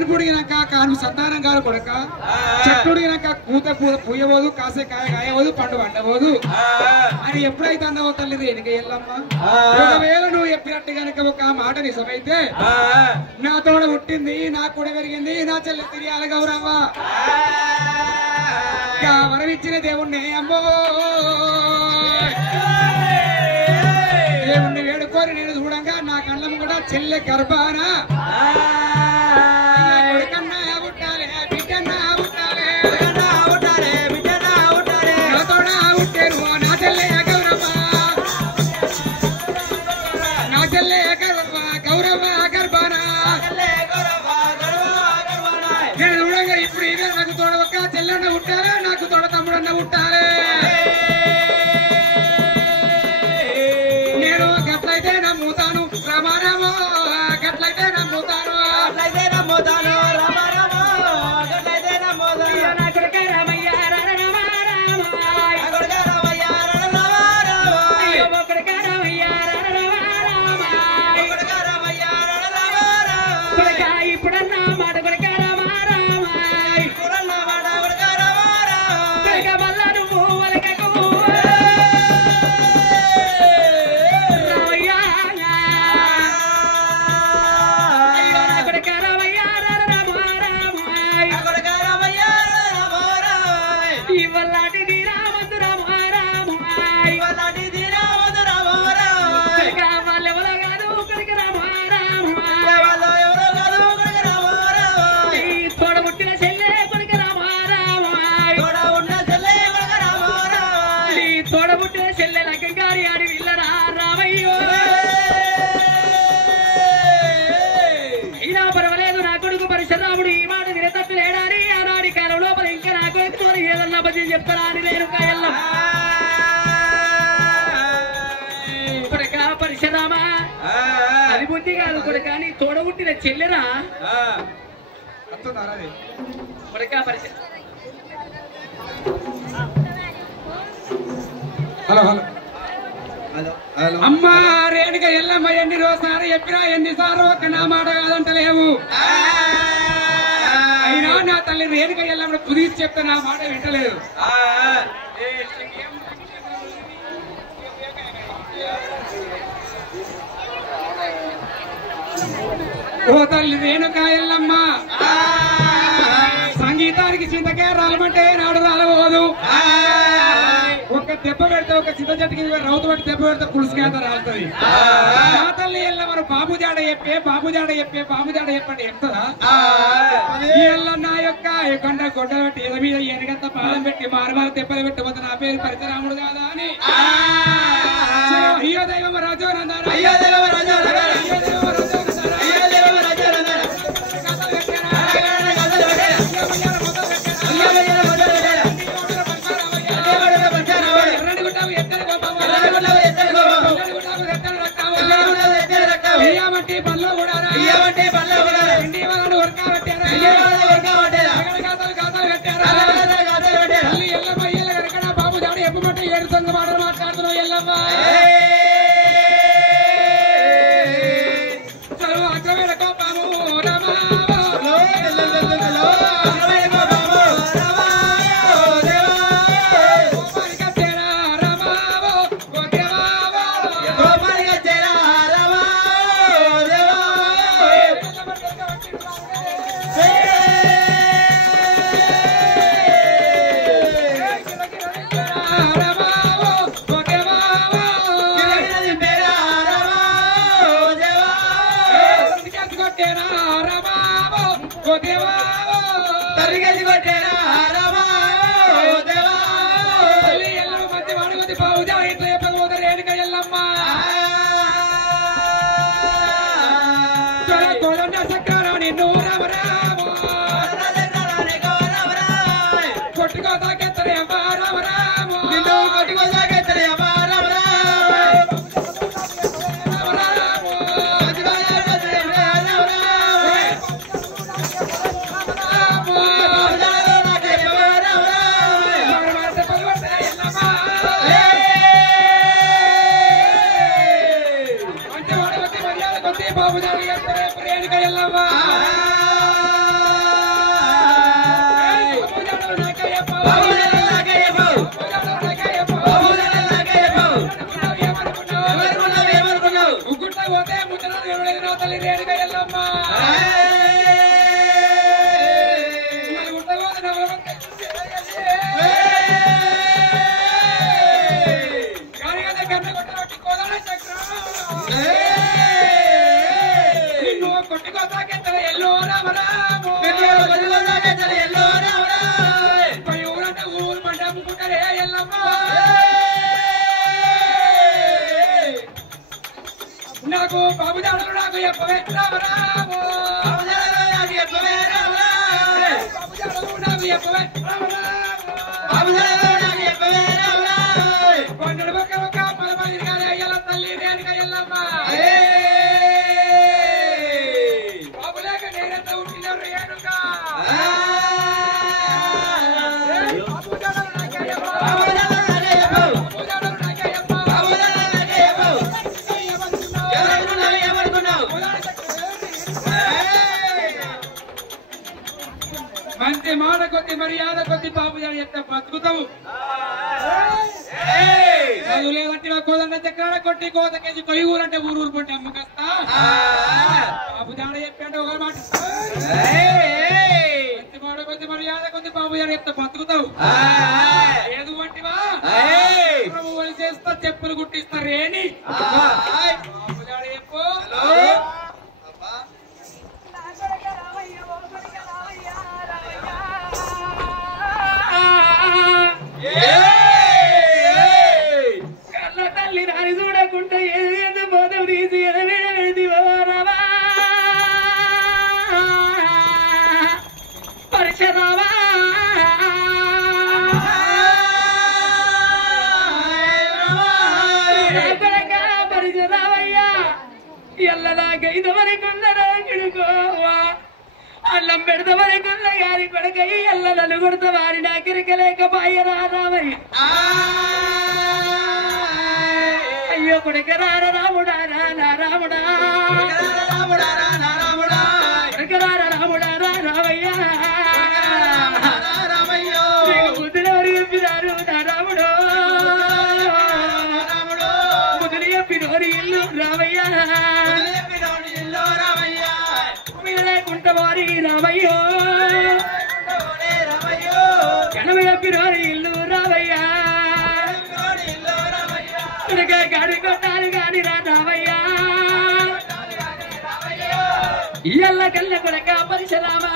కానుపుడిగినాక కాను సంతానం కాదు కొడక చెట్టుడిగినాక కూత కూత పూయబోదు కాసే కాయ కాయబోదు పండు వండబోదు అని ఎప్పుడైతే అన్నావో తల్లి రేణుక ఎల్లమ్మ ఒకవేళ నువ్వు చెప్పినట్టు గనక ఒక మాట నిజమైతే నా తోడ పుట్టింది నా కూడా పెరిగింది నా చెల్లె తిరియాల గౌరవ్వ వరమిచ్చిన దేవుణ్ణి అమ్మో దేవుణ్ణి వేడుకోరి నేను చూడంగా నా కళ్ళము కూడా చెల్లె గర్భాన కొడుకన్నా పుట్టాలే బిడ్డన్నా పుట్టాలే నా తోడ పుట్టారు నా చెల్లె గౌరవ్వ నా చెల్లె గౌరవ్వ గర్భాన నేను చూడంగా ఇప్పుడు ఇదే నాకు తోడ ఒక్క చెల్లెన్న పుట్టాలే నాకు తోడ తమ్ముడన్న పుట్టాలే నేను గట్లయితే నమ్ముతాను రమారామో గట్లయితే నమ్ముతాను రామారామో గట్లయితే నమ్ముతాను నా కొడుక రామయ్య ఇప్పుడన్నా మాట కొడుక తోడబుట్టిన చెల్లె లంగారి ఆడి విల్లరా రామయ్యో అయినా పర్వాలేదు నా కొడుకు పరశురాముడు ఈ మాట వినతట్టు లేడాని ఆనాడి కాలం లోపల ఇంకా నా కొడుకు ఏదన్నా బతి చెప్తారా అని నేను కాయల్లా కొడుక పరశురామ అది బుద్ధి కాదు కొడుక నీ తోడబుట్టిన చెల్లెరా కొడుక పరశురామ హలో అమ్మా రేణుక ఎల్లమ్మ ఎన్ని రోజుసారి చెప్పినా ఎన్నిసార్లు ఒక్క నా మాట కాదంటలేవు అయినా నా తల్లి రేణుక ఎల్లమ్మ కుదిసి చెప్తే నా మాట వింటలేదు ఓ తల్లి రేణుక ఎల్లమ్మ సంగీతానికి చింతకే రాలమంటే నాడు రాలబోదు ఒక దెబ్బ పెడితే ఒక చింత చెట్టుకి రౌతు పట్టి దెబ్బ పెడితే పులుసుకేత రాలుతుంది నా తల్లి ఎల్లమ్మను బాబు జాడ చెప్పండి చెప్తారా ఈ ఎల్లన్న యొక్క కొండ గొడ్డ పెట్టి ఎద మీద ఎనగంత పాదం పెట్టి మారుమారు దెబ్బలు పెట్టబోతే నా పేరు పరశురాముడు కాదా అని అయ్యో దైవం రాజోనందారా అయ్యో దైవం రాజోనందారా అయ్యో దైవం రాజోనందారా అయ్యో దైవం రాజోనందారా పనులు కూడా ఇంటి వాళ్ళని ఉరకబట్టారా ఎల్లమ్మ ఇయ్యలు కనుక బాబు జాడు ఎప్పుమంటే 7 సంఘ మాటలు మాట్లాడుతున్నావు ఎల్లమ్మ చదువు అగ్రమైన కోపము బాబు ఎల్లో రామరామో ఎల్లో రామరా ఊరంటే ఊరు పంట అమ్ముకుంటారే ఎల్లమ్మ నాకు బాబుదాడు నాకు ఎప్పవే రామరామో నాకు ఎప్పవే బాబుదాడు నాకు ఎప్పవే నాకు ఎప్పవే కొండల పక్క ఒక పలపడి ఎల్ల తల్లి రేణుక ఎల్లమ్మ బాబులేక నేనంత ఉంటున్న రేణుక మంచి మాట కొద్ది మర్యాద కొద్ది బాబుజాడు చెప్తే బతుకుతావు లేదంటే కోదండ చక్రాల కొట్టి కోతకేసి కొయ్యి ఊరంటే ఊరు పొట్టి అమ్మకస్తా బాబుజాడ చెప్పాడు ఒక మాట మంచి మాట కొద్ది మర్యాద కొద్ది బాబుజాడు చెప్తే బతుకుతావు ఏదు వంటివా ప్రభువులు చేస్తా చెప్పులు కుట్టిస్తారేని బాబుజాడ చెప్పు కళ్ళ తల్లి రాని చూడకుండా ఏది పోతం తీసి ఎడవేడివా పరిచరావా పరిచరావయ్యా ఎల్లలాగా ఇదివరకున్నరా గిడుకోవా అల్లం పెడత వరకున్న గారి కొడకై ఎల్ల నలుగుడత వారి నాకిరికలేక బాయరా రామయ్య అయ్యో కొడక రార రాముడా రాముడా కొడక రార రాముడా రామయ్య బుద్ధులెవరు చెప్పినారు రాముడు బుద్ధులు చెప్పినోరు ఇల్లు రామయ్య కుంటవారి రామయ్యో కనవయ్యపిరోరి ఇల్లు రామయ్యా గాడి కొట్టాలి గాని రామయ్యా ఇయ్యల్ల కల్ల కొడక పరిశరామా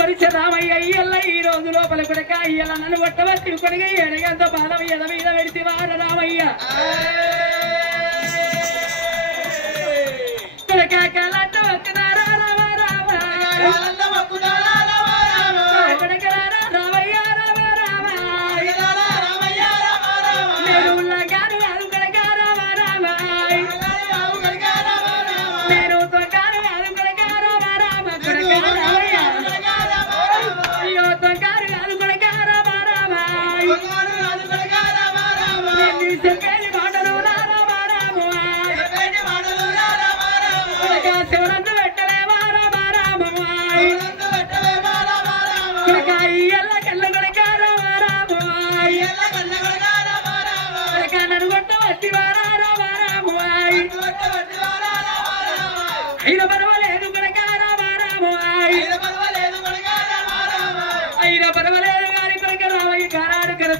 పరిశరామయ్య ఇయ్యల్ల ఈ రోజు లోపల కొడక ఇయ్యల్ల నన్ను కొట్టవచ్చి కొడగ ఎడగంత బాధం ఎద మీద పెడితే వార రామయ్య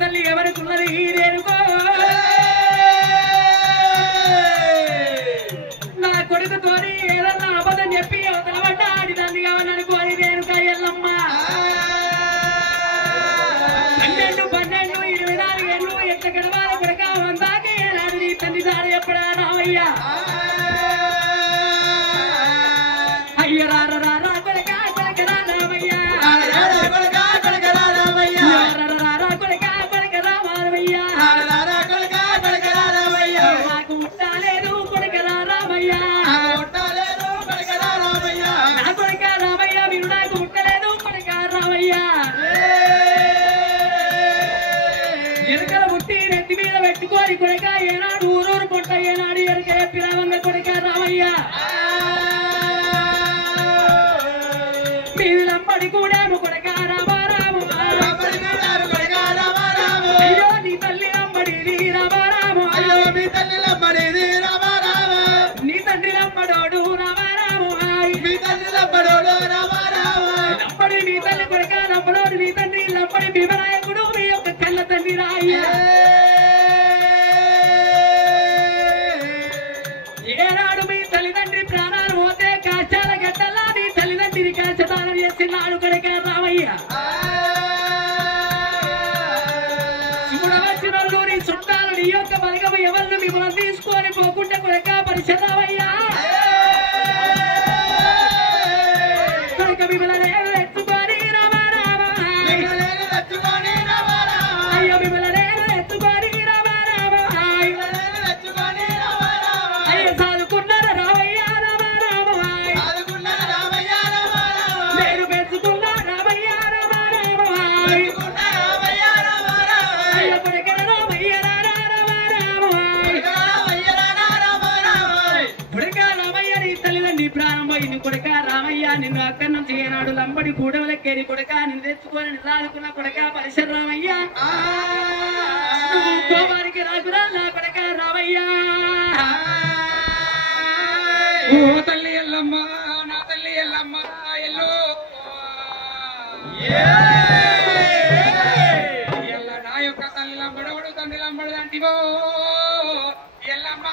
తల్లి ఎవరుకున్నది రేణుకో నా కొడుకుతోని ఏదన్నా అబద్ధం చెప్పి అవతల పడ్డ ఆడిదాన్ని కావాలనుకోని రేణుక ఎల్లమ్మ 12 24 ఏళ్ళు ఎట్ల గడవాలి కొడక వందాకి ఏనాడు నీ తండ్రి దారి ఎప్పుడా రామయ్య అయ్య రారా కొడక కొడకరా రామయ్య ఎరకల ముట్టి నెత్తి మీద పెట్టుకోని కొడక ఏనాడు ఊరూరు పొట్ట ఏనాడు ఎరక చెప్పి రావంగ కొడక రామయ్య మీరంబడి కూడాము కొడక రామారాము అయ్యో నీ తల్లి నంబడి రామారాము నీ తండ్రి నంబడోడు రామారాము నంబడి నీ తల్లి కొడక నంబడోడు నీ తండ్రి నంబడి భీమనాయకుడు మీ యొక్క కళ్ళ తండ్రి రాయ్య చేసినాడు కొడుక రామయ్య ఇప్పుడు వచ్చిన నీ చుట్టాలు నీ యొక్క బలగం ఎవరిని మిమ్మల్ని తీసుకొని పోకుండా కొడుక పరిచరామయ్యా కొడుక మిమ్మల్ని ఎత్తుకొని రామ రామ అయ్యో మిమ్మల్ని ఎత్తుకొని రామ రామ అయ్యో చదువుకున్నారా రామయ్య రామ రామ నేను పెంచుకున్న రామయ్య రామ రామ అయ్యో కొడుక రామయ్య రామ కొడుక రామయ్య నీ తల్లిదండ్రి ప్రారంభ ఇన్ని కొడుక రామయ్య నిన్ను అక్కడి నుంచి ఏనాడు లంబడి కూడవలెక్కేరి కొడుక నిన్ను తెచ్చుకొని నిలాదుకున్న కొడుక పరిసర రామయ్య కోపానికి రాకురా నా కొడుక రామయ్య ఓ తల్లి ఎల్లమ్మ నా తల్లి ఎల్లమ్మ ఎల్లో ఎల్ల నా యొక్క తల్లి లంబడవడు తండ్రి లంబడు అంటివో ఎల్లమ్మ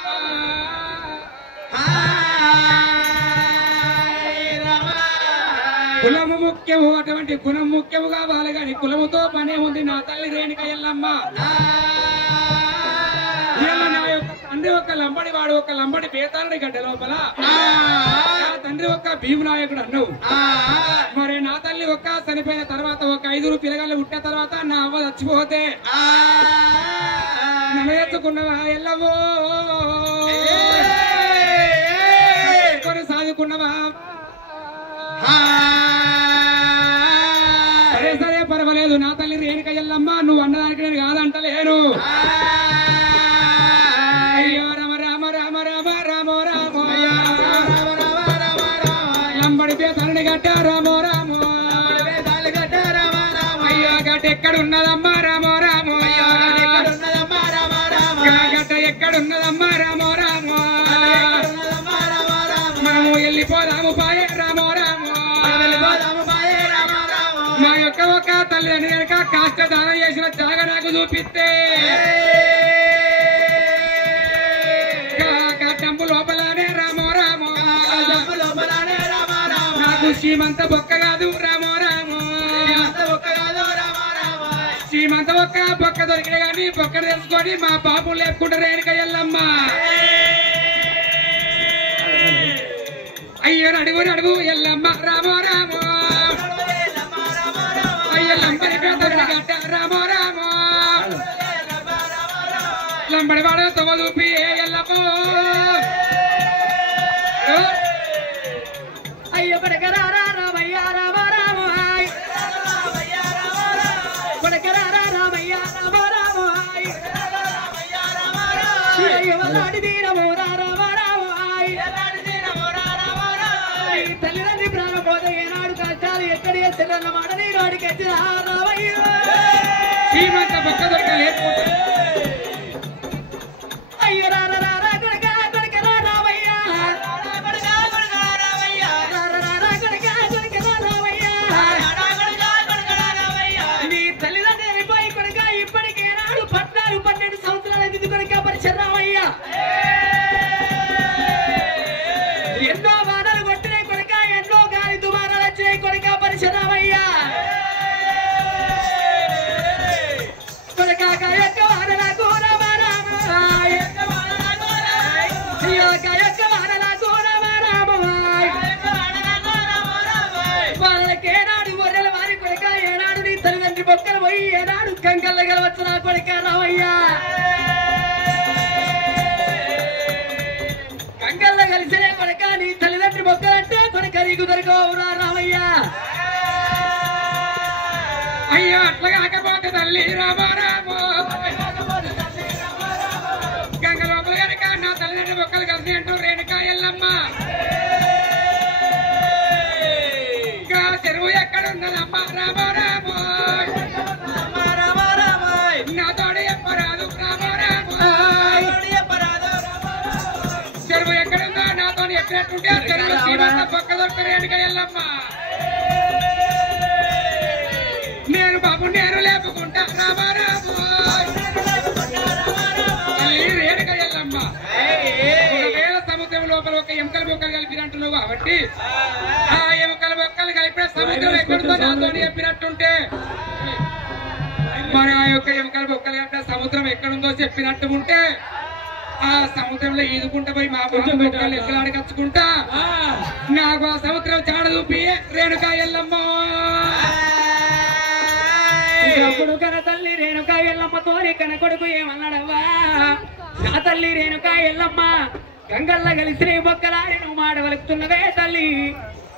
కులము ముఖ్యము అటువంటి గుణం ముఖ్యము కావాలి కానీ కులముతో పనే ఉంది నా తల్లి రేణుక ఎల్లమ్మ నా యొక్క తండ్రి ఒక లంబడి వాడు ఒక లంబడి బేతాళుడి గడ్డ లోపల నా తండ్రి ఒక భీమనాయకుడు అన్నావు మరి నా తల్లి ఒక్క చనిపోయిన తర్వాత ఒక 5 పిల్లగాళ్ళు పుట్టిన తర్వాత నా అవ్వ చచ్చిపోతే నేర్చుకున్నవా ఎల్లవో కొని సాదుకున్నవా సరే సరే పర్వాలేదు నా తల్లి రేణుక ఎల్లమ్మ నువ్వు అన్నదానికి నేను కాదంటలేను అయ్యో రామ రామ రామ రామ రామ రామ లంబడి బేతాళుని గడ్డ రామో రామో అయ్యో గడ్డ ఎక్కడున్నదమ్మా రామో రామో గడ్డ ఎక్కడున్నదమ్మా రామో రామో మనము వెళ్ళిపోదాము పాయే రామో రామో మా యొక్క ఒక తల్లిదండ్రి కనుక కాష్ట దానం చేసిన జాగ నాకు చూపిస్తే డబ్బు లోపలనే రామో రామో నాకు శ్రీమంత బొక్క కాదు రామో రామో శ్రీమంత ఒక్క బొక్క దొరికిన కానీ బొక్క తెలుసుకొని మా పాపం లేపుకుంటారు రేణుక ఎల్లమ్మ అయ్యో అడుగు అడుగు ఎల్లమ్మ రామో రామో అయ్యో లంబడి బేతాళుని గడ్డ రామో రామో లంబడి వాడ తొమ్మ చూపి ఎల్లమ్మో అయ్యో కొడుక రామయ్య రామ రామ కొడుక రామయ్య రామ రామ అయ్యో వల్లాడి దీనమో రామ రామ తల్లిదండ్రి ప్రాణం పోతే ఏనాడు కష్టాలు ఎక్కడ చేస్తారన్న మాట నీ నాడికి వచ్చిన రామయ్య శ్రీమంత బొక్క దొరకలేదు అయ్యో కొడుక రామయ్య నీ తల్లిదండ్రులు వెళ్ళిపోయి కొడుక ఇప్పటికేనాడు 14-12 సంవత్సరాల దిద్దు కొడుక పరిచయ రామయ్య ఎన్నో వానలు కొట్టినాయి కొడుక ఎన్నో గాలి దుమారాలు వచ్చినాయి కొడుక పరిచయ రామయ్య కొడుక యొక్క వానలకు రామ రామ వాళ్ళకేనాడు గొర్రెల వారి కొడుక ఏనాడు నీ తల్లిదండ్రి బొక్కలు పోయి ఏనాడు కంకల్ల గెలవచ్చు నా కొడుక రామయ్య కంకల్ల కలిసినే కొడుక నీ తల్లిదండ్రి బొక్కలంటే కొడుక నీకు దొరకవురా రామయ్య అయ్యో అట్లా కాకపోతే తల్లి రామో రామో గంగ లోపల కనుక నా తల్లిదండ్రి బొక్కలు కలిసి అంటూ రేణుక ఎల్లమ్మ చెరువు ఎక్కడున్నదమ్మా రామో రామో నాతోడు చెప్పరాదు రామో రామో చెరువు ఎక్కడుందో నాతో ఎక్కినట్టుంటే చెరువు శ్రీమంత బొక్క దొరక రేణుక ఎల్లమ్మ నేను బాబు నేను లేపుకుంటా రామో రామో రేణుక ఎల్లమ్మ ఒకవేళ సముద్రం లోపల ఒక ఎముకల బొక్కలు కలిపి అంటున్నావు కాబట్టి ఆ ఎముకల బొక్కలు కలిపిన సముద్రం ఎక్కడుందో నాతో చెప్పినట్టుంటే మరి ఆ యొక్క ఎముకలు బొక్కలు గట్ట సముద్రం ఎక్కడుందో చెప్పినట్టు ఉంటే ఆ సముద్రంలో ఈదుకుంటా పోయి మా బొక్కలు ఎక్కలాడి కచ్చుకుంటా నాకు ఆ సముద్రం చాడ చూపి రేణుకా ఎల్లమ్మ అప్పుడు కన తల్లి రేణుకా ఎల్లమ్మ తోరి కన కొడుకు ఏమన్నాడవ్వా నా తల్లి రేణుకా ఎల్లమ్మ గంగల్ల కలిసిన బొక్కలాడి నువ్వు మాట వలుకుతున్నవే తల్లి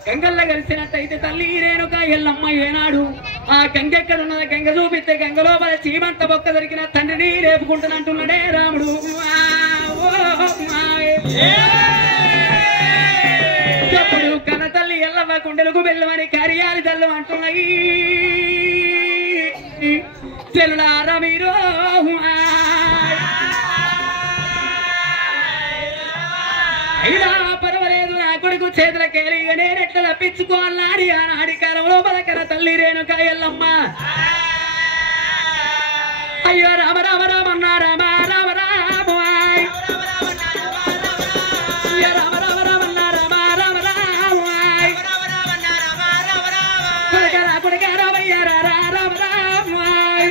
గంగల్ల కలిసినట్టయితే తల్లి రేణుకా ఎల్లమ్మ ఏనాడు ఆ గంగ ఎక్కడున్నది గంగ చూపిస్తే గంగ లోపల చీమంత బొక్క దొరికిన తండ్రిని రేపుకుంటున్నట్టున్నాడే రాముడు చెప్పుడు కన తల్లి ఎల్లమ్మ కుండలకు బెల్లమని కార్యాలు తల్లు అంటున్నాయి చెల్లులారా మీరు అయినా పర్వాలేదు నా కొడుకు చేతులకేలి నేనెట్లా తప్పించుకోవాలని ఆనాడి కాలంలో బలకర తల్లి రేణుకా ఎల్లమ్మ అయ్యో రామ రామ రామన్నా రామ రామ రామాయ్ రామ రామ రామన్నా రామ రామ రామాయ్ కొడుకరా కొడుక రామయ్య రామ రామాయ్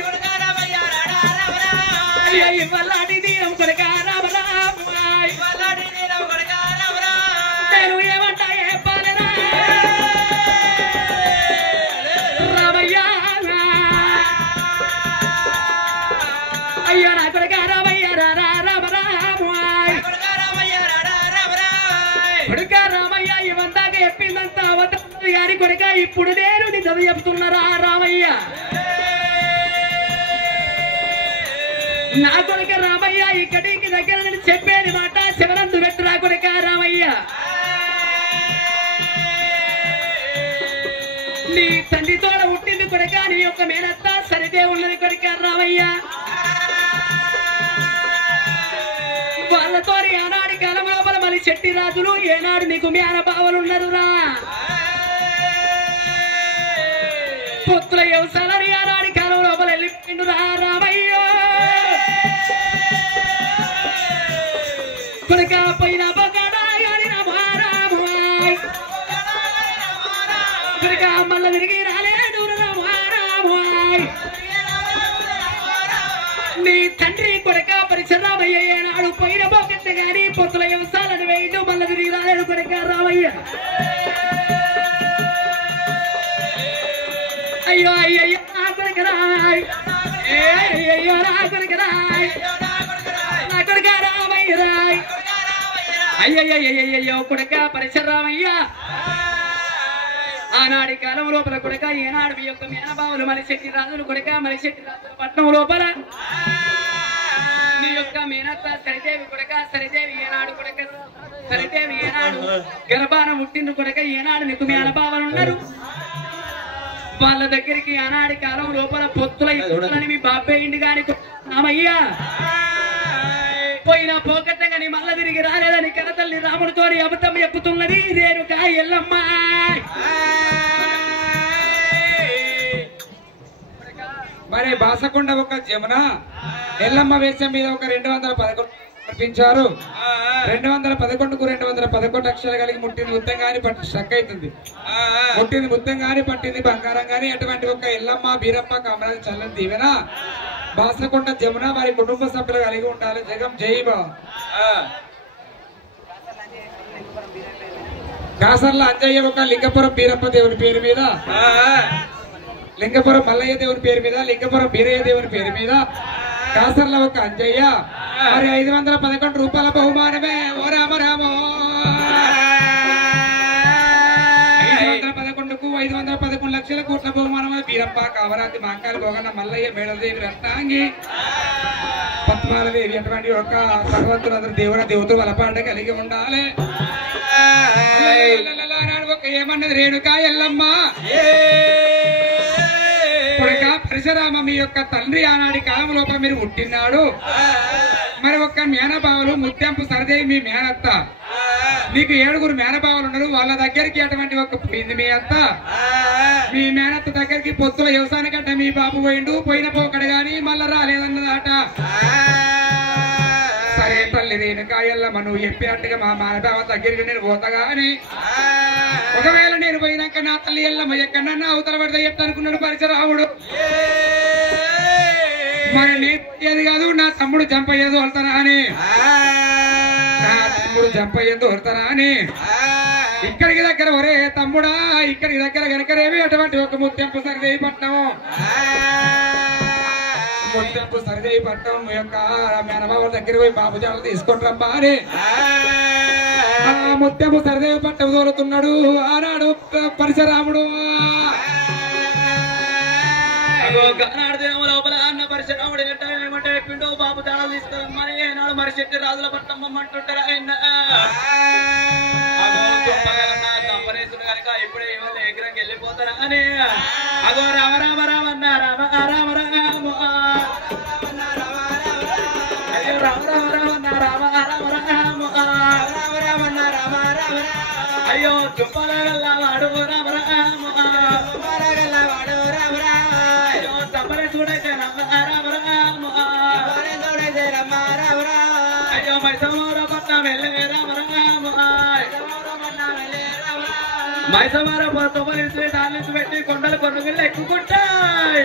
అయ్యో ఇవ్వలాంటి దీనం కొడుక రామ రామాయ్ నేను ఏమంటా ఏ పాలరా రామయ్య అయ్యో నా కొడుక రామయ్య రామ రామాయ్ కొడుక రామయ్య ఇవంతాక చెప్పిందంతా అవతల గారి కొడుక ఇప్పుడు నేను నిజం చెప్తున్నారా రామయ్య నా కొడుక రామయ్య ఇక్కడికి దగ్గర నుండి చెప్పేది మాట శివరందు పెట్టు నా కొడుక రామయ్య నీ తండ్రితో పుట్టింది కొడుక నీ యొక్క మేనత్త సరిదే ఉన్నది కొడుక రామయ్య వాళ్ళతో ఆనాడి కాలం లోపల మళ్ళీ చెట్టి రాజులు ఏనాడు నీకు మేన బావలున్నారు పొత్తుల వ్యవసాయాలని ఆనాడి కాలం లోపల వెళ్ళిపోయిండు రామయ్యో కొడుక పైన కొడుక మళ్ళ తిరిగి రాలేడు రామాయ్ నీ తండ్రి కొడుక పరిశరామయ్య ఏనాడు పైన పోకెత్త గాని పొత్తుల వ్యవసాయాలను వేయడం మళ్ళ తిరిగి రాలేడు కొడుక రామయ్య అయ్యో అయ్యయ్యో నా కొడుక రాయ్ అయ్యయ్యో నా కొడుక రాయ్ నా కొడుక రామయ్య రాయ్ అయ్యయ్యో కొడుక పరిశరామయ్య ఆనాడి కాలం లోపల కొడుక ఏనాడు మీ యొక్క మేనబావులు మలిశెట్టి రాజులు కొడుక మలిశెట్టి రాజుల పట్నం లోపల నీ యొక్క మేనత్త సరిదేవి కొడుక సరిదేవి ఏనాడు కొడుక సరిదేవి ఏనాడు గర్భాన పుట్టిండు కొడుక ఏనాడు నీకు మేనబావులు ఉన్నారు వాళ్ళ దగ్గరికి ఆనాడి కాలం లోపల పొత్తుల ఇస్తులని మీ బాబాయ్ ఇంటి గాని రామయ్య పోయిన పోకట్టగాని మళ్ళా తిరిగి రాలేదని కనతల్లి రాముడితో అబద్ధం చెప్పుతున్నది రేణుకా ఎల్లమ్మ మరి బాసకొండ ఒక జమున ఎల్లమ్మ వేషం మీద ఒక 211 అర్పించారు 211కు 211 అక్షరాలు కలిగి ముట్టింది ముత్తం గాని పట్టి స్ట్రక్ అవుతుంది ముట్టింది ముత్తం గాని పట్టింది బంగారం గాని అటువంటి ఒక ఎల్లమ్మ బీరమ్మ కమరాజు చల్లని దీవెన బాసకొండ జమున వారి కుటుంబ సభ్యులు కలిగి ఉండాలి జగం జై బా కాసర్ల అంజయ్య ఒక లింగపురం బీరప్ప దేవుని పేరు మీద లింగపురం మల్లయ్య దేవుని పేరు మీద లింగపురం బీరయ్య దేవుని పేరు మీద కాసర్ల ఒక అంజయ్య మరి 511 రూపాయల బహుమానమే ఓ రామ రామో 511కు 511 లక్షల కోట్ల బహుమానమే బీరప్ప కామరాజు మాంకాలి భోగన్న మల్లయ్య మేళదేవి రత్నాంగి పద్మాలదేవి అటువంటి ఒక భగవంతుడు అందరు దేవుడ దేవతలు వలపాట కలిగి ఉండాలి ఒక ఏమన్నది రేణుకా ఎల్లమ్మ పరశురామ మీ యొక్క తండ్రి ఆనాడి కాలం లోపల మీరు పుట్టినాడు మరి ఒక్క మేనబావులు ముత్యంపు సరదేవి మీ మేనత్త నీకు 7 మేనబావులు ఉన్నారు వాళ్ళ దగ్గరికి అటువంటి ఒక మీ అత్త మీ మేనత్త దగ్గరికి పొత్తుల వ్యవసాయానికంటే మీ బాబు పోయిన పోకడు గాని మళ్ళా రాలేదన్నదాట సరే తల్లి రేణుకా ఎల్లమ్మ నువ్వు చెప్పినట్టుగా మా మేనబావ దగ్గరికి నేను పోతా గాని ఒకవేళ నేను పోయినాక నా తల్లి ఎల్లమ్మ ఎక్కడన్నా అవతల పడితే ఎట్టనుకున్నాడు పరశురాముడు. మరి నేను పోయేది కాదు, నా తమ్ముడు చంపయ్యేది వడతారా అని, నా తమ్ముడు చంపయ్యేది వడతారా అని ఇక్కడికి దగ్గర ఒరే తమ్ముడా, ఇక్కడికి దగ్గర కనుకరేమి అటువంటి ఒక ముత్యంపు సరిదేవి పట్నము, ముత్యంపు సరిదేవి పట్నం యొక్క మేనబాబు దగ్గర పోయి బాబు జాడలు తీసుకొని రమ్మా అని ఆ ముత్యంపు సరిదేవి పట్నం తోలుతున్నాడు ఆనాడు పరశురాముడు. లోపల అన్న పరశురాముడు ఏమంటే పిండో బాబు జాడలు తీసుకురమ్మని ఏనాడు మరి శెట్టి రాజుల పట్నం అంటుంటారా ఆయన సంపరేశ్వరు కనుక ఇప్పుడే వాళ్ళు ఎగ్రంకి వెళ్ళిపోతారా అని అగో రామ రామ రామన్న రామ రామ రామ అయ్యో రామ రామ రామన్న రామ రామ రామ అయ్యో చుప్పలగల్లవాడు రామ రామ అయ్యో సంపరేశ్వరుడైతే రామ రామ అయ్యో మైసమూర పట్నం వెళ్ళే రామ రామ మైసమార తొమ్మిది డాలిసి పెట్టి కొండలు కొనుగోలు ఎక్కుకుంటాయి.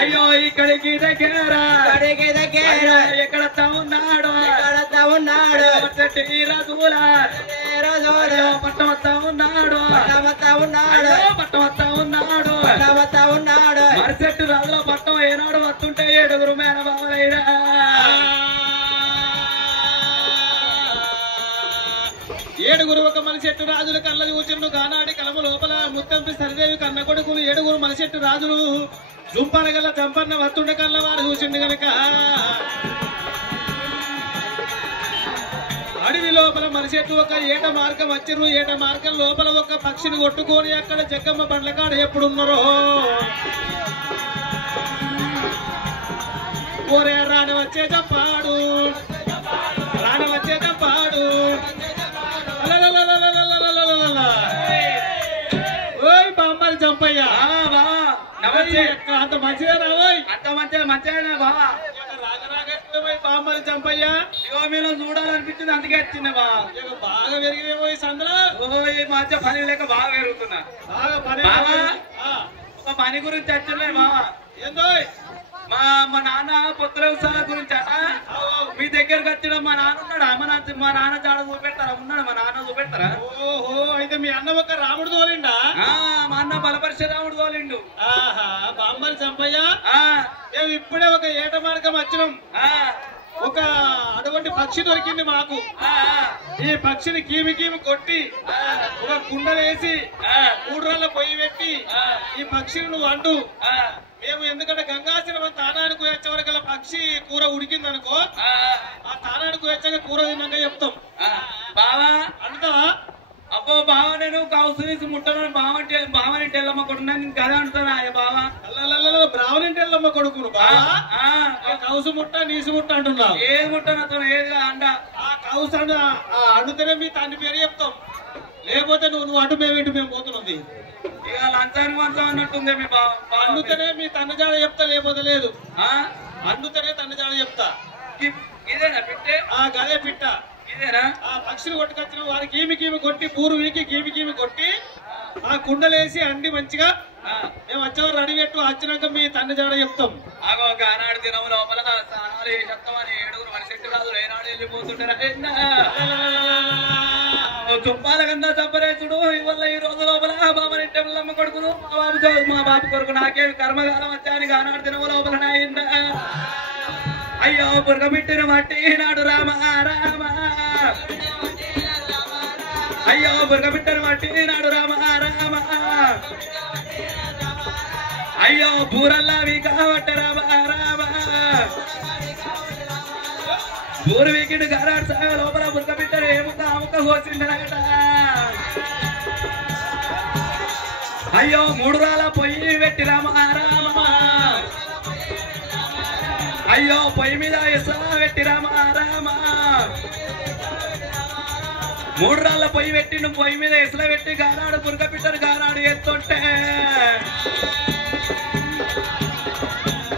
అయ్యో ఇక్కడికి దగ్గర ఎక్కడ ఉన్నాడు పట్టం వస్తా ఉన్నాడు మరిచెట్టు రాజుల పట్టం ఏనాడు వస్తుంటే 7 మేనబావలైనా ఏడుగురు ఒక మలిచెట్టు రాజులు కళ్ళ కూర్చుండు గానాడి కలమ లోపల ముత్తంపి సరిదేవి కన్న కొడుకులు 7 మలిచెట్టు రాజులు జుంపరగల చంపన్న వత్తుండ కళ్ళ వాడు చూసిండు గనక అడవి లోపల మలిచెట్టు ఒక ఏట మార్గం వచ్చిర్రు. ఏట మార్గం లోపల ఒక పక్షిని కొట్టుకొని అక్కడ జగ్గమ్మ బండ్ల కాడ ఎప్పుడున్నారో ఓరే రాని వచ్చే చెప్పాడు ఓయ్ బామ్మని చంపయ్యా అంత మంచిగా రావోయ్ అంత మంచిగా బావా బామ్మని చంపయ్యా ఇగో మీరు చూడాలనిపించింది అందుకే వచ్చింది బా బాగా పెరిగినేమో ఈ సందులో ఈ మధ్య పని లేక బాగా పెరుగుతున్నా బాగా పని పని గురించి వచ్చిందే బావా ఏందో మా నాన్న పొత్తుల ఉత్సవాల గురించి అట మీ దగ్గరకు వచ్చిన మా నాన్న ఉన్నాడు మా నాన్న జాడ చూపెడతారా ఉన్నాడు మా నాన్న చూపెడతారా ఓహో అయితే మీ అన్న ఒక రాముడు తోలిండా మా అన్న బలపరిచే రాముడు తోలిండు బామ్మని చంపయ్యా మేము ఇప్పుడే ఒక ఏట మార్గం వచ్చినాం ఒక అటువంటి పక్షి దొరికింది మాకు ఈ పక్షిని కీమి కొట్టి ఒక కుండలేసి 3 రాళ్ళ పొయ్యి పెట్టి ఈ పక్షిని నువ్వు అండు మేము ఎందుకంటే గంగాచలం తానానికి వచ్చే వరకు పక్షి కూర ఉడికింది అనుకో ఆ తానానికి వచ్చాక కూర తిన్నాక చెప్తాం బావా అంటావా అబ్బో బావ నేను కౌసు ముట్టను బావనింటి ఎల్లమ్మ కొడుకు నేను కదా అంటున్నా బావా బ్రావనింటి ఎల్లమ్మ కొడుకును బావా కౌసు ముట్ట నీసు ముట్ట అంటున్నావు ఏది ముట్టనతో ఏది అండ ఆ కౌసు అండుతేనే మీ తండ్రి పేరు చెప్తాం లేకపోతే నువ్వు అటు మేము పోతున్నది ఇక లంచానికి మంచం అన్నట్టుంది మీ అండుతేనే మీ తండ్రి జాడ చెప్తా లేకపోతే లేదు అండుతేనే తండ్రి జాడ చెప్తా ఇదేనా పిట్టే గదే పిట్ట ఇదేనా ఆ పక్షులు కొట్టుకొచ్చిన వారి కీమి కొట్టి పూరు వీకి కీమి కొట్టి ఆ కుండలేసి అండి మంచిగా మేము వచ్చేవారు రెడీ పెట్టు వచ్చినాక మీ తండ్రి జాడ చెప్తాం ఆగో ఆనాడు దినం లోపల స్నానాలు చెప్తామని 7 మనిషి రాదు ఏనాడు వెళ్ళిపోతుంటారా చుప్పాల కన్నా చంపరేచుడు ఇవల్ల ఈ రోజు లోపల బాబనింటి ఎల్లమ్మ కొడుకును మా బాబు కొడుకు నాకే కర్మకాలం వచ్చాని ఆనాడు దినం లోపల నాయన అయ్యో పురగబిట్టిన మట్టి నాడు రామ రామ అయ్యో పురగబిట్టిన మట్టి నాడు రామ రామ అయ్యో బూరల్లావి కావట్ట రామ రామ బూరు వీకిండు గారాడు సాగ లోపల పురగబిట్టరు ఏముందో ఆముక కోసిండనగట అయ్యో 3 రాళ్ళ పొయ్యి పెట్టి రామ రామ అయ్యో పొయ్యి మీద ఎసా పెట్టి రామ రామ 3 రాళ్ళ పొయ్యి పెట్టి నువ్వు పొయ్యి మీద ఎసలా పెట్టి గానాడు పురగబిట్టరు గానాడు ఎత్తుంటే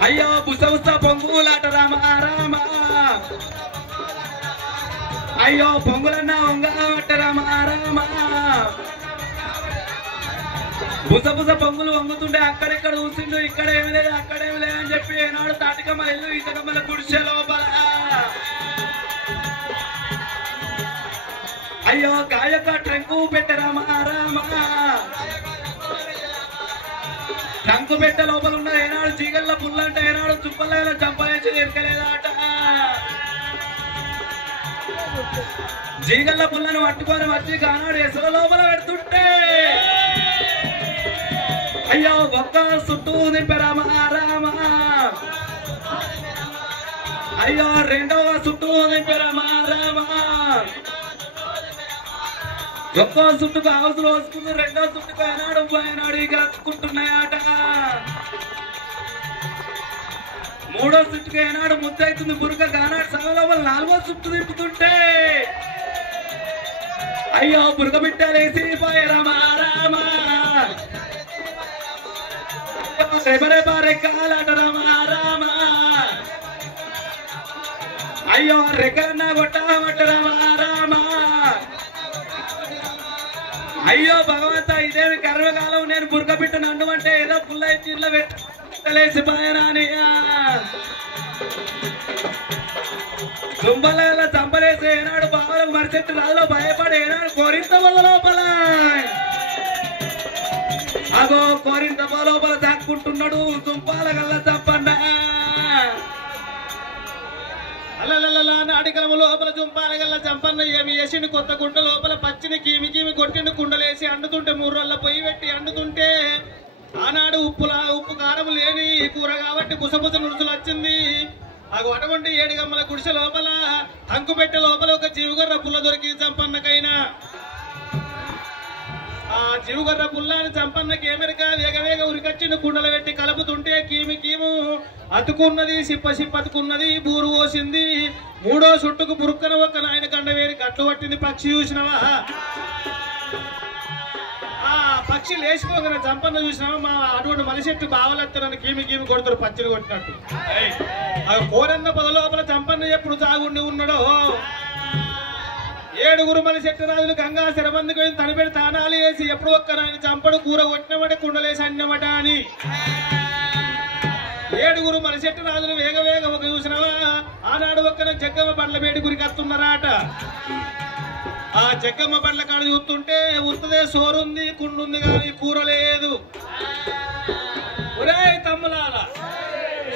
అయ్యో బుస పొంగులాట రామ రామ అయ్యో పొంగులన్నా వంగబట్టరామా రామా బుసబుస పొంగులు వంగుతుంటే అక్కడెక్కడ చూసిండు ఇక్కడ ఏమి లేదు అక్కడేమి లేదని చెప్పి ఏనాడు తాటికమ్మ ఇల్లు ఈతకమ్మల గుడిసె లోపల అయ్యో గాయక ట్రంకు పెట్టరామా రామా ట్రంకు పెట్టె లోపల ఉన్న ఏనాడు చీగల్ల పుల్లంటే ఏనాడు చుప్పలేల చంపలేసి ఎరకలేదాట జీగల్ల పుల్లను పట్టుకొని వచ్చి కానాడు ఎసల లోపల పెడుతుంటే అయ్యో ఒక్క చుట్టూ దింపరామా రామా అయ్యో రెండవ చుట్టూ దింపరామా రామా ఒక్కో చుట్టుకు హౌసులు వస్తుంది రెండో చుట్టుకు ఏనాడు ఇక అతుక్కుంటున్నాయట మూడో చుట్టుకు ఏనాడు ముద్దవుతుంది బురక కానాడు సగలోపల నాలుగో చుట్టు తిప్పుతుంటే అయ్యో బురక బిడ్డలేసి రామా రామా రేపరేపా రెక్కాలట రామా రామా అయ్యో రెక్కలన్నా కొట్టామట రామా రామా అయ్యో భగవంత ఇదేమి కర్మకాలం నేను బురక బిడ్డను అండుమంటే ఏదో పుల్ల చీరలో పెట్టలేసి పాయరానియా దుంపల చంపలేసి ఏనాడు బావలకు మరిచెట్టు రాదులో భయపడి ఏనాడు కోరింత లోపల అగో కోరింత లోపల దాక్కుంటున్నాడు దుంపాల గల్ల చంపండ అల్లలల్ల నాటికలము లోపల దుంపాల గల్ల చంపన్న ఏమి వేసిండు కొత్త కుండ లోపల పచ్చిని కీమి కీమి కొట్టిండు కుండలేసి అండుతుంటే 3 రోజుల పొయ్యి పెట్టి అండుతుంటే ఆనాడు ఉప్పు కారం లేని కూర కాబట్టి బుసబుస నురుసులు వచ్చింది అగో అటువంటి 7 గమ్మల గుడిసె లోపల తంకు పెట్టె లోపల ఒక జీవుగర్ర పుల్ల దొరికి చంపన్నకైనా ఆ జీవుగర్ర పుల్లాని చంపన్నకి ఏమెరక వేగవేగ ఉరికచ్చిండు కుండలు పెట్టి కలుపుతుంటే కీమి కీము అతుకున్నది సిప్ప అతుకున్నది బూరు పోసింది 3వ చుట్టుకు బురుక్కన ఒక్క నాయన కండ వేరి గట్లు పట్టింది పక్షి చూసినవా ఆ పక్షి లేచిపోగన చంపన్న చూసినావా మా అటువంటి మనిషెట్టు బావలెత్తనని కీమి కీమి కొడుతారు పచ్చిని కొట్టినట్టు కోరన్న పొద లోపల చంపన్న ఎప్పుడు తాగుండి ఉన్నాడో 7 మనిషెట్టు రాజులు గంగా శరబందికి పోయి తనిపెడి తానాలు వేసి ఎప్పుడు ఒక్క నాయన చంపడు కూర కొట్టినమటే కుండలేసి అన్నమట అని 7 మనిషెట్టు రాజులు వేగవేగ ఒక చూసినవా ఆనాడు ఒక్కన జగ్గమ్మ బండ్ల వేడి గురికి వస్తున్నారాట ఆ జగ్గమ్మ బండ్ల కాడ చూస్తుంటే ఉత్తదే సోరుంది కుండుంది కానీ కూర లేదు ఒరే తమ్ములారా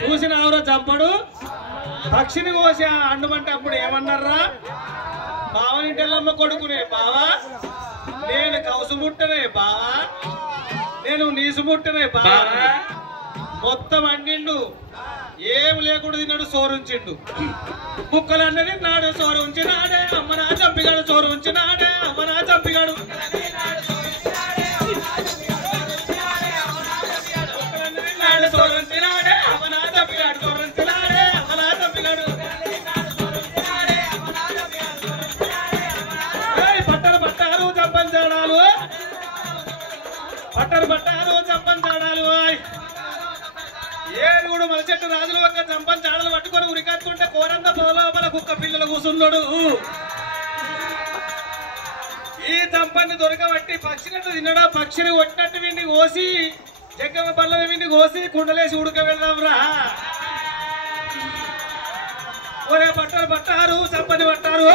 చూసినవరో చంపడు పక్షిని కోసి అండుమంటే అప్పుడు ఏమన్నారా బావనింటెల్లమ్మ కొడుకునే బావా నేను కౌసు ముట్టనే బావా నేను నీసు ముట్టనే బావా మొత్తం అండిండు ఏం లేకుండా తిన్నాడు సోరుంచిండు కుక్కలు అన్నది నాడు సోరు ఉంచినాడే అమ్మ నా చంపిగాడు సోరు ఉంచినాడే అమ్మ నా చంపిగాడు నాడు సోరు ఉంచినాడే అమ్మ నా చంపిగాడు సోరు ఉంచినాడే అమ్మ నా చంపిగాడు పట్టారు చంపంచాడాలు పట్టారు చంపంచాడాలు 7 మనిషెట్టు రాజులు ఒక్క చంపని చాడలు పట్టుకొని ఉరికత్తుంటే కోరంత పొదలోపల కుక్క పిల్లలు కూసున్నాడు ఈ చంపని దొరకబట్టి పక్షినట్టు తిన్నాడా పక్షిని కొట్టినట్టు వీడిని కోసి జగ్గమ్మ పళ్ళని వీడిని కోసి కుండలేసి ఉడక వెళ్దాంరా ఒరే పట్టారు చంపని పట్టారు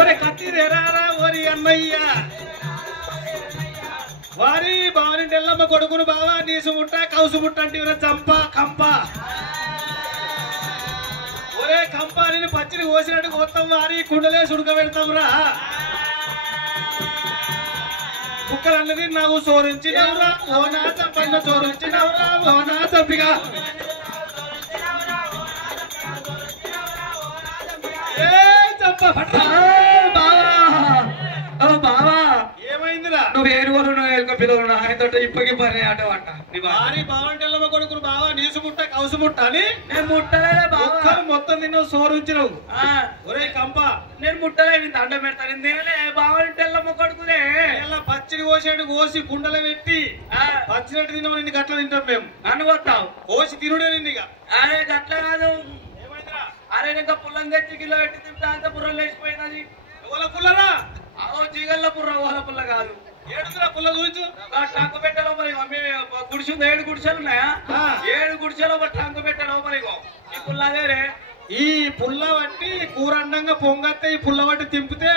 ఒరే కత్తి తెరారా ఓరి అన్నయ్య వారి బావనింటి ఎల్లమ్మ కొడుకును బావా నీసు ముట్ట కౌసు ముట్ట అంటే చంప కంప ఒరే కంపాని పచ్చిని కోసినట్టు మొత్తం వారి కుండలేసి ఉడకబెడతాం రా కుక్కలు అన్నది నాకు సోరించినవురా ఓ నా చంపన్న సోరించినవురా ఓ నా చంపిగా చంప బావా ఏమైందిరా నువ్వు ఏరువరు పిల్లలు ఆయనతో ఇప్పటికి పని ఆట అంట భారీ బావంటెల్లమ్మ కొడుకును బావా నీసు ముట్ట కౌసు ముట్ట అని నేను ముట్టలేదా బావా మొత్తం నిన్ను సోరించినవు ఒరే కంప నేను ముట్టలేదు దండం పెడతాను నేనే బావంటెల్లమ్మ కొడుకునే ఇలా పచ్చిని కోసాడు కోసి కుండలు పెట్టి పచ్చినట్టు తిన్నావు నిన్ను గట్ల తింటాం మేము నన్ను కొట్టావు కోసి తినుడే నిన్ను ఇక అరే గట్ల కాదు అరే ఇంకా పుల్లని తెచ్చి గిల్ల పెట్టి తింటా అంత బుర్ర లేచిపోయినది. వాళ్ళ పుల్లరా అదో జీగల్ల బుర్ర వాళ్ళ పుల్ల కాదు. ఏడుగురా పుల్ల చూచు టంకు పెట్టలో మరి మమ్మీ గుడిసింది 7 గుడిసెలు ఉన్నాయా? 7 గుడిసెలో టంకు పెట్టలో మరి ఈ పుల్ల అదే రే. ఈ పుల్ల బట్టి కూర అండంగా పొంగత్తే ఈ పుల్ల బట్టి తింపితే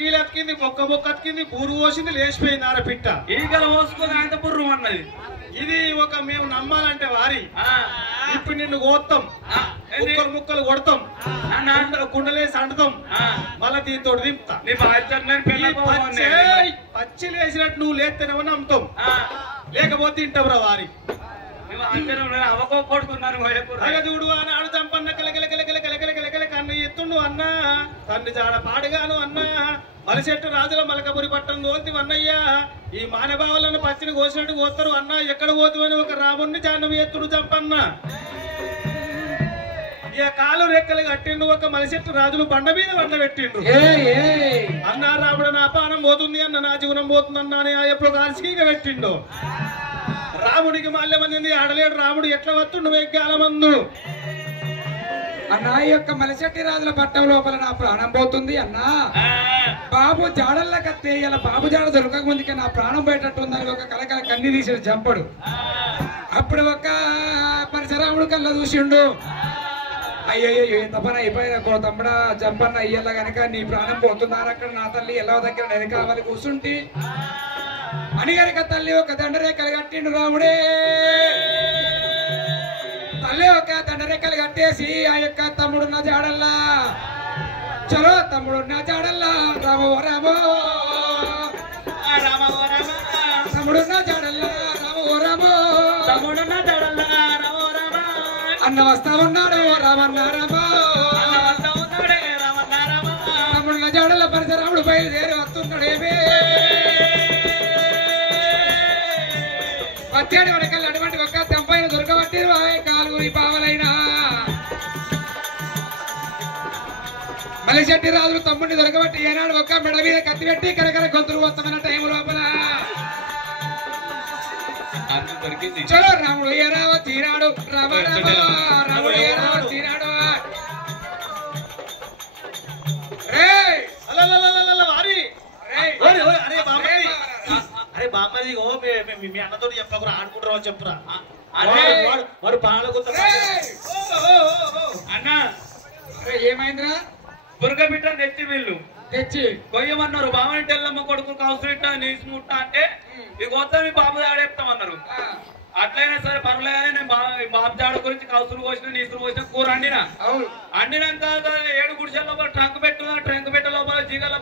కీలి అతికింది, బొక్క అతికింది, బూరు పోసింది, లేచిపోయింది ఆర పిట్ట. ఈగలు పోసుకొని అంత బుర్రు అన్నది. ఇది ఒక మేము నమ్మాలంటే వారి ఇప్పుడు నిన్ను కోస్తాం, ముక్కలు కొడతాం, కుండలేసి అంటుతాం, మళ్ళా దీంతో దింపుతా. పచ్చి లేచినట్టు నువ్వు లేస్తేనేమో నమ్ముతాం, లేకపోతే తింటావురా వారి. చూడు అన్నాడు చంపన్న కిలకిల కన్ను ఎత్తుండు అన్నా, తండ్రి జాడ పాడుగాను అన్నా, మలిచెట్టు రాజుల మలకపురి పట్టం తోల్తి అన్నయ్యా, ఈ మానభావాలను పచ్చిని కోసినట్టు కోస్తారు అన్నా, ఎక్కడ పోతుమని ఒక రాముణ్ణి జానం ఎత్తుడు చంపన్న. ఇక కాలు రెక్కలు కట్టిండు ఒక మలిచెట్టు రాజులు బండ మీద బండ పెట్టిండు. అన్నా రాముడు నా పానం పోతుంది అన్న, నా జీవనం పోతుంది అన్నా అని ఎప్పుడు కాల్చిక పెట్టిండు. రాముడికి మల్లె మంది ఆడలేడు, రాముడు ఎట్లా వస్తుండు వెగ్గాల మందు. అన్నా ఈ యొక్క మలిశెట్టి రాజుల పట్టం లోపల నా ప్రాణం పోతుంది అన్నా. బాబు జాడల్లా కత్తే ఇలా బాబు జాడ దొరకక ముందుకే నా ప్రాణం పోయేటట్టుందని ఒక కలకల కన్ని తీసాడు చంపడు. అప్పుడు ఒక పరశురాముడు కళ్ళ చూసిండు, అయ్యయ్యో ఎంత పని అయిపోయినా కో తమ్ముడా చంపన్న అయ్యల్లా గనక నీ ప్రాణం పోతున్నారు అక్కడ నా తల్లి ఎలా దగ్గర నేను కావాలి కూర్చుంటి అని గనక తల్లి ఒక దండరేఖలు కట్టిండు రాముడే. తల్లి ఒక దండరేఖలు కట్టేసి ఆ యొక్క తమ్ముడున్న జాడల్లా, చలో తమ్ముడున్న జాడల్లా రామో రామో, తమ్ముడున్న జాడల్లా రామో రామో, తమ్ముడున్న జాడల్లా రామో రామో, అన్న వస్తా ఉన్నాడు రామన్న రామో, తమ్ముడున్న జాడల్ల పరశురాముడు బయలుదేరి వస్తున్నాడేమే. వచ్చాడు వడకల్ అటువంటి ఒక్క చంపైన దొరకబట్టి కాలుగురి పావలైనా మలిశెట్టి రాజులు తమ్ముడిని దొరకబట్టి ఏనాడు ఒక్క మెడ మీద కత్తి పెట్టి కరకర గొంతులు వస్తామన్న టైం లోపల చలో రాముడు ఏరావ తీరాడు రామ రామ, రాముడు ఏరావ తీరాడు. అరే బామ్మది మీ అన్నతో చెప్పకురా, ఆడుకుంటారా చెప్పురా. వాడు అన్నా ఏమైందిరా? బుర్గ బిడ్డ తెచ్చి వీళ్ళు తెచ్చి కొయ్యమన్నారు. బామని తెల్లమ్మ కొడుకు కౌసుట నీసు ముట్ట అంటే ఇది కొత్త మీ బాబు ఆడేస్తామన్నారు. అట్లయినా సరే పర్లేదని నేను బాబు జాడ గురించి కౌసులు పోసిన నీసులు పోసిన కూర అండినా. అండినాక 7 గుడిసెల లోపల ట్రంక్ పెట్ట లోపల జీగల